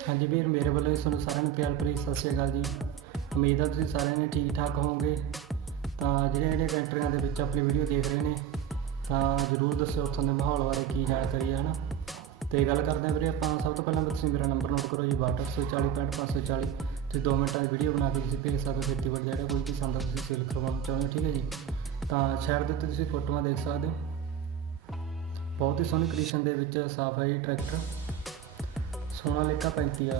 हाँ जी वीर, मेरे वालों ਤੁਹਾਨੂੰ ਸਾਰਿਆਂ ਨੂੰ ਪਿਆਰ ਭਰੀ ਸਤਿ ਸ਼੍ਰੀ ਅਕਾਲ ਜੀ। ਉਮੀਦ ਹੈ ਤੁਸੀਂ ਸਾਰਿਆਂ ਨੇ ਠੀਕ ਠਾਕ ਹੋਵੋਗੇ। ਤਾਂ ਜਿਹੜੇ ਕੰਟਰੀਆਂ ਦੇ ਵਿੱਚ ਆਪਣੀ ਵੀਡੀਓ ਦੇਖ ਰਹੇ ਨੇ ਤਾਂ ਜ਼ਰੂਰ ਦੱਸਿਓ ਉੱਥੋਂ ਦੇ ਮਾਹੌਲ ਬਾਰੇ ਕੀ ਜਾਣਕਾਰੀ ਹੈ ਨਾ। ਤੇ ਗੱਲ ਕਰਦੇ ਹਾਂ ਵੀਰੇ ਆਪਾਂ। ਸਭ ਤੋਂ ਪਹਿਲਾਂ ਤੁਸੀਂ ਮੇਰਾ ਨੰਬਰ ਨੋਟ ਕਰੋ ਜੀ 6240 ਤੁਸੀਂ 2 ਮਿੰਟਾਂ ਦੀ ਵੀਡੀਓ ਬਣਾ ਕੇ ਤੁਸੀਂ ਭੇਜ ਸਕਦੇ ਹੋ। ਖੇਤੀਬਾੜੀ ਜਿਹੜਾ ਕੋਈ ਵੀ ਸੰਦ ਤੁਸੀਂ ਸੇਲ ਕਰਵਾਉਣਾ ਚਾਹੁੰਦੇ ਹੋ, ਠੀਕ ਹੈ ਜੀ। ਤਾਂ ਸਾਈਡ ਦੇ ਉੱਤੇ ਤੁਸੀਂ ਫੋਟੋਆਂ ਦੇਖ ਸਕਦੇ ਹੋ, ਬਹੁਤ ਹੀ ਸੋਹਣੀ ਕੰਡੀਸ਼ਨ ਦੇ ਵਿੱਚ ਸਾਫ ਹੈ ਜੀ ਟਰੈਕਟਰ। ਸੋਨਾਲੀਕਾ 35 ਆ,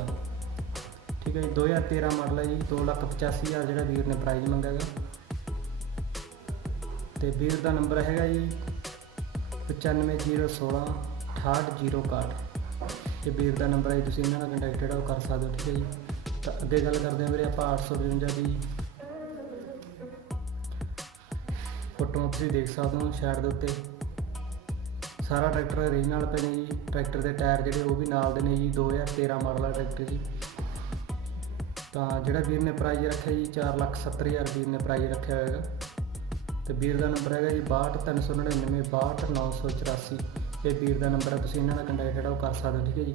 ਠੀਕ ਹੈ ਜੀ। 2013 ਮਾਡਲ ਹੈ ਜੀ। 2,85,000 ਜਿਹੜਾ ਵੀਰ ਨੇ ਪ੍ਰਾਈਜ਼ ਮੰਗਿਆ ਗਾ। ਅਤੇ ਵੀਰ ਦਾ ਨੰਬਰ ਹੈਗਾ ਜੀ 950116 68061। ਅਤੇ ਵੀਰ ਦਾ ਨੰਬਰ ਹੈ ਜੀ, ਤੁਸੀਂ ਇਹਨਾਂ ਨਾਲ ਕੰਟੈਕਟ ਜਿਹੜਾ ਉਹ ਕਰ ਸਕਦੇ ਹੋ, ਠੀਕ ਹੈ ਜੀ। ਤਾਂ ਅੱਗੇ ਗੱਲ ਕਰਦੇ ਹਾਂ ਵੀਰੇ ਆਪਾਂ 852 ਦੀ। ਫੋਟੋ ਤੁਸੀਂ ਦੇਖ ਸਕਦੇ ਹੋ ਸਾਈਡ ਦੇ ਉੱਤੇ ਸਾਰਾ ਟਰੈਕਟਰ ਓਰੀਜਨਲ ਪਏ ਨੇ ਜੀ। ਟਰੈਕਟਰ ਦੇ ਟਾਇਰ ਜਿਹੜੇ ਉਹ ਵੀ ਨਾਲ ਦੇ ਨੇ ਜੀ। 2013 ਮਾਡਲ ਵਾਲਾ ਟਰੈਕਟਰ ਜੀ। ਤਾਂ ਜਿਹੜਾ ਵੀਰ ਨੇ ਪ੍ਰਾਈਜ਼ ਰੱਖਿਆ ਜੀ 4,70,000 ਵੀਰ ਨੇ ਪ੍ਰਾਈਜ਼ ਰੱਖਿਆ ਹੋਏਗਾ। ਅਤੇ ਵੀਰ ਦਾ ਨੰਬਰ ਹੈਗਾ ਜੀ 62,399 62,984। ਇਹ ਵੀਰ ਦਾ ਨੰਬਰ ਹੈ, ਤੁਸੀਂ ਇਹਨਾਂ ਨਾਲ ਕੰਟੈਕਟ ਜਿਹੜਾ ਉਹ ਕਰ ਸਕਦੇ ਹੋ, ਠੀਕ ਹੈ ਜੀ।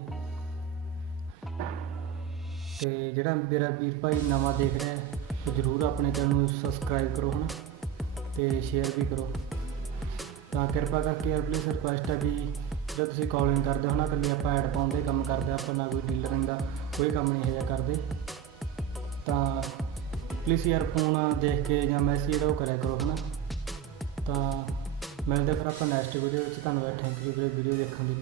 ਅਤੇ ਜਿਹੜਾ ਮੇਰਾ ਵੀਰ ਭਾਈ ਨਵਾਂ ਦੇਖ ਰਿਹਾ ਉਹ ਜ਼ਰੂਰ ਆਪਣੇ ਚੈਨਲ ਨੂੰ ਸਬਸਕ੍ਰਾਈਬ ਕਰੋ ਹੈ ਨਾ, ਅਤੇ ਸ਼ੇਅਰ ਵੀ ਕਰੋ। ਤਾਂ ਕਿਰਪਾ ਕਰਕੇ ਯਾਰ ਪਲੀਜ਼ ਰਿਕੁਐਸਟ ਹੈ ਵੀ ਜਦੋਂ ਤੁਸੀਂ ਕਾਲਿੰਗ ਕਰਦੇ ਹੋ ਨਾ, ਇਕੱਲੀ ਆਪਾਂ ਐਡ ਪਾਉਣ ਦੇ ਕੰਮ ਕਰਦੇ ਆਪਾਂ, ਨਾ ਕੋਈ ਡੀਲਰਿੰਗ ਦਾ ਕੋਈ ਕੰਮ ਨਹੀਂ ਇਹੋ ਜਿਹਾ ਕਰਦੇ। ਤਾਂ ਪਲੀਜ਼ ਯਾਰ ਫੋਨ ਦੇਖ ਕੇ ਜਾਂ ਮੈਸੇਜ ਜਿਹੜਾ ਉਹ ਕਰਿਆ ਕਰੋ ਹੈ ਨਾ। ਤਾਂ ਮਿਲਦੇ ਫਿਰ ਆਪਾਂ ਨੈਕਸਟ ਵੀਡੀਓ ਵਿੱਚ। ਧੰਨਵਾਦ, ਥੈਂਕ ਯੂ ਵੀਡੀਓ ਦੇਖਣ ਲਈ।